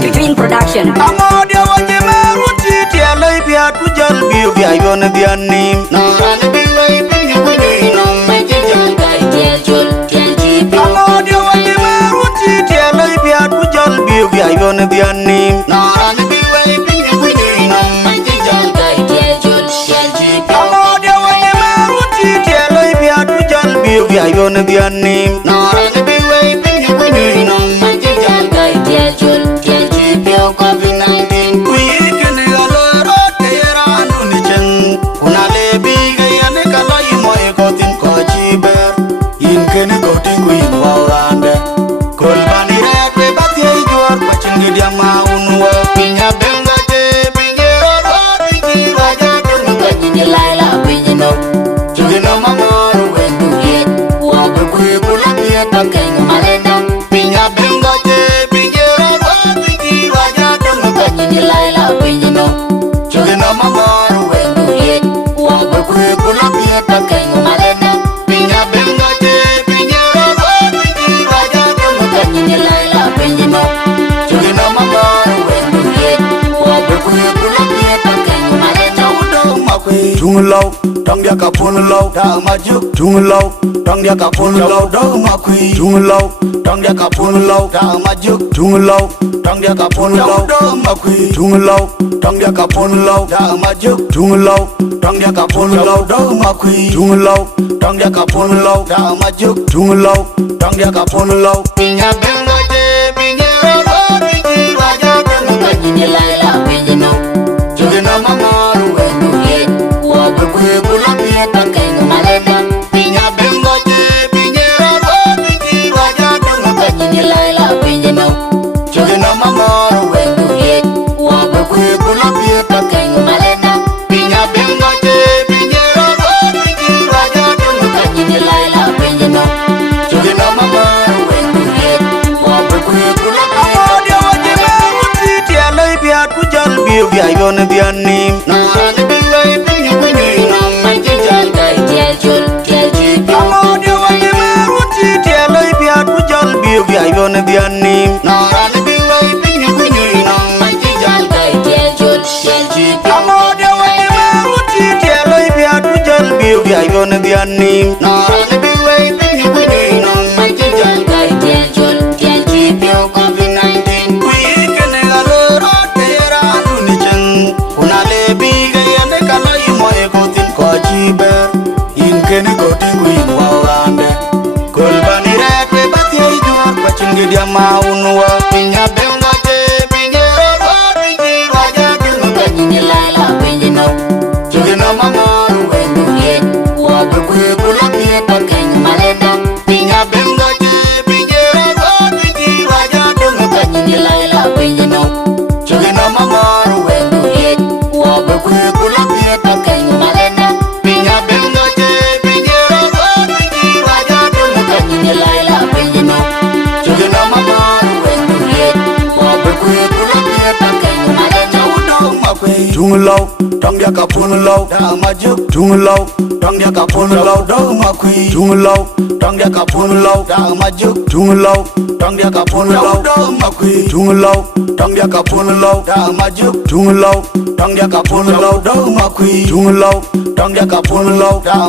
Between Production. Amodia waje maruti tia lai bia tu jal biu bia yon bianim. Na ran bi wai bi wini no mai je jal dai tia jol tia ji. Amodia waje maruti tia lai bia tu jal biu bia yon bianim. Na ran bi wai bi wini no mai je jal dai tia jol tia ji. Amodia waje maruti tia lai bia tu jal biu bia yon bianim. Na ran bi wai bi wini no mai je jal dai tia jol tia ji. COVID-19 we can aloro tera anu chen una lebi gayane kala imoy gotin ko chiber in ken gotin kuin wawande kol bani rekwe bati jor pachingi dia maunwa pinya benga je pinjero pinji raja dunga kanyi laila pinjino chugino mamoru wendu ye wa bekwe kula ye takai malenda pinya benga je pinjero pinji raja ni laila pinjino chugina mamaru wendu ye wa bekwe kula pie takai malena pinya benga je pinjero pinji raja dunga ni laila pinjino chugina mamaru wendu ye wa bekwe kula pie takai malena udo makwe tunglau tang dia kapun lau da majuk tunglau tang dia kapun lau da makwe tunglau tang dia kapun lau da majuk tunglau tang dia kapun lau da makwe tunglau tang dia kapun lau da majuk tunglau tang dia kapun lau da makwe tunglau tang dia kapun lau da majuk tunglau tang dia kapun lau pinya benga je pinjero pinji raja dunga ni laila pinjino chugina mamaru wendu ye wa bekwe kula pie takai malena pinya benga je pinjero pinji raja dunga ni laila pinjino chugina mamaru wendu ye wa bekwe kula pie takai malena pinya benga je pinjero pinji raja dunga ni laila pinjino chugina mamaru wendu ye wa bekwe kula pie amodia waje maruti tia lai bia tu jal biu bia yon bianim na ran bi wai bi wini no mai je jal dai tia jol tia ji amodia waje maruti tia lai bia tu jal biu bia yon bianim na ran bi wai bi wini no mai je jal dai tia jol tia ji amodia waje maruti tia lai bia tu jal biu bia yon bianim na ran bi wai bi wini no mai je jal dai tia jol tia ji COVID-19 we can aloro tera anu chen una lebi gayane kala imoy gotin ko chiber in ken gotin kuin wawande kol bani rekwe bati jor pachingi dia maunwa pinya benga je pinjero pinji raja dunga ni laila pinjino chugina mamaru wendu ye wa bekwe kula pie takai malenda pinya benga je pinjero pinji raja dunga ni laila pinjino chugina mamaru wendu ye wa bekwe kula pie takai malenda pinya benga je pinjero pinji raja dunga ni laila pinjino chugina mamaru wendu ye wa bekwe kula pie takai malenda udo makwe tunglau tang dia kapun lau da majuk tunglau tang dia kapun lau da makwe tunglau tang dia kapun lau da majuk tunglau tang dia kapun lau da makwe tunglau tang dia kapun lau da majuk tunglau tang dia kapun lau da makwe tunglau tang dia kapun lau da